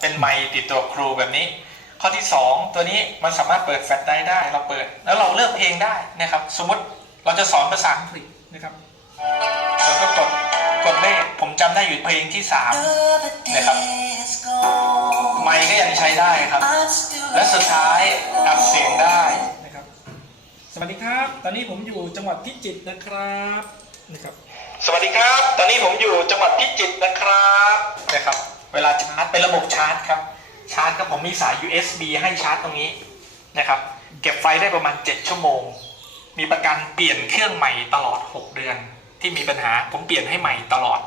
เป็นไมค์ติดตัวครูแบบนี้ ข้อที่สองตัวนี้มันสามารถเปิดแฟลชไดรฟ์ได้เราเปิด แล้วเราเลือกเพลงได้นะครับ สมมติเราจะสอนภาษาอังกฤษนะครับเราก็กดกดเลขผมจำได้อยู่เพลงที่สามนะครับไมค์ก็ยังใช้ได้ครับ และสุดท้ายอัดเสียงได้นะครับ สวัสดีครับ ตอนนี้ผมอยู่จังหวัดพิจิตรนะครับนะครับ สวัสดีครับ ตอนนี้ผมอยู่จังหวัดพิจิตรนะครับนะครับ เวลาชาร์จเป็นระบบชาร์จครับชาร์จก็ผมมีสาย USB ให้ชาร์จตรงนี้นะครับเก็บไฟได้ประมาณ 7 ชั่วโมง มีประกันเปลี่ยนเครื่องใหม่ตลอด 6 เดือน ที่มีปัญหาผมเปลี่ยนให้ใหม่ตลอด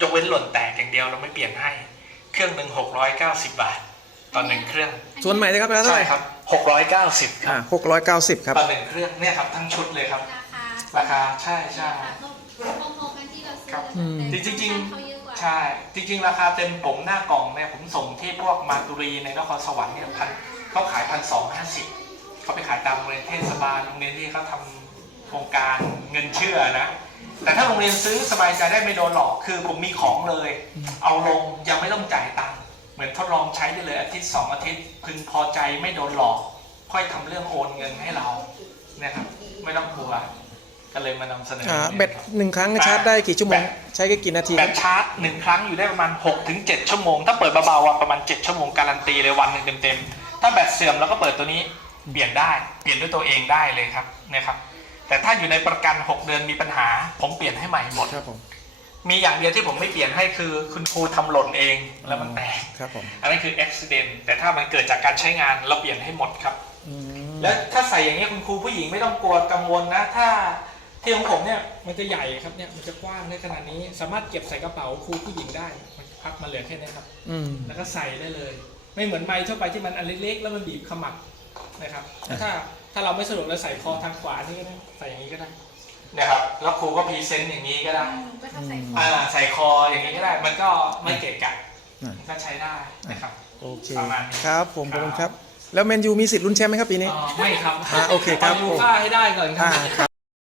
ยกเว้นหล่นแตกอย่างเดียวเราไม่เปลี่ยนให้ เครื่องหนึ่ง690 บาทต่อหนึ่งเครื่องส่วนใหม่นะครับแล้วเท่าใช่ไหร่ครับ690คอ่ารับหกร้อยเก้าสิบครับ ต่อหนึ่งเครื่องเนี่ยครับทั้งชุดเลยครับ ราคาราคาใช่ใช่โมโมกันที่เราซื้อครับอืมแต่จริงๆ เขาเยอะกว่า ใช่ จริง ๆ ราคาเต็มผมหน้ากล่องเนี่ยผมส่งที่พวกมาตุรีในนครสวรรค์เนี่ยพันเขาขายพันสองห้าสิบเขาไปขายตามโรงเรียนเทศบาลโรงเรียนที่เขาทำโครงการเงินเชื่อนะ แต่ถ้าโรงเรียนซื้อสบายใจได้ไม่โดนหลอกคือผมมีของเลย เอาลงยังไม่ต้องจ่ายตังค์เหมือนทดลองใช้ได้เลยอาทิตย์สองอาทิตย์พึงพอใจไม่โดนหลอก ค่อยทำเรื่องโอนเงินให้เรานะครับไม่ต้องกลัว ก็เลยมานำเสนออ่าเนี่ยแบตหนึ่งครั้งชาร์จได้กี่ชั่วโมง ใช้แค่กี่นาทีแบตชาร์จหนึ่งครั้งอยู่ได้ประมาณ6ถึง7ชั่วโมง ถ้าเปิดเบาๆอะประมาณ 7 ชั่วโมงการันตีเลยวันหนึ่งเต็มๆ ถ้าแบตเสื่อมแล้วก็เปิดตัวนี้เปลี่ยนได้ เปลี่ยนด้วยตัวเองได้เลยครับนะครับ แต่ถ้าอยู่ในประกัน 6 เดือนมีปัญหา ผมเปลี่ยนให้ใหม่หมดครับผมมีอย่างเดียวที่ผมไม่เปลี่ยนให้คือคุณครูทำหล่นเองแล้วมันแตกครับผมอันนั้นคืออุบิเหตุแต่ถ้ามันเกิดจากการใช้งานเราเปลี่ยนให้หมดครับอืมแล้วถ้าใส่อย่างนี้ยคุณครูผู้หญิงไม่ต้องกลัวกังวลนะ ถ้า ที่ของผมเนี่ยมันจะใหญ่ครับเนี่ยมันจะกว้างได้ขนาดนี้ สามารถเก็บใส่กระเป๋าครูผู้หญิงได้มันพับมาเหลือแค่นี้ครับ อืม แล้วก็ใส่ได้เลย ไม่เหมือนไม้ทั่วไปที่มันอันเล็กๆแล้วมันบีบขมับนะครับ อะ ถ้าถ้าเราไม่สะดวกเราใส่คอทางขวานี่ก็ได้ใส่อย่างนี้ก็ได้นะครับแล้วครูก็พรีเซนต์อย่างนี้ก็ได้หนูก็ชอบใส่คออ่าใส่คออย่างนี้ก็ได้ มันก็ไม่เกะกะอะก็ใช้ได้นะครับ โอเคประมาณนี้ ครับผมขอบคุณครับ แล้วแมนยูมีสิทธิ์ลุ้นแชมป์ไหมครับปีนี้ อ๋อไม่ครับอ่าโอเคครับายูฟ่าให้ได้ก่อนครัอ่าบ ครับ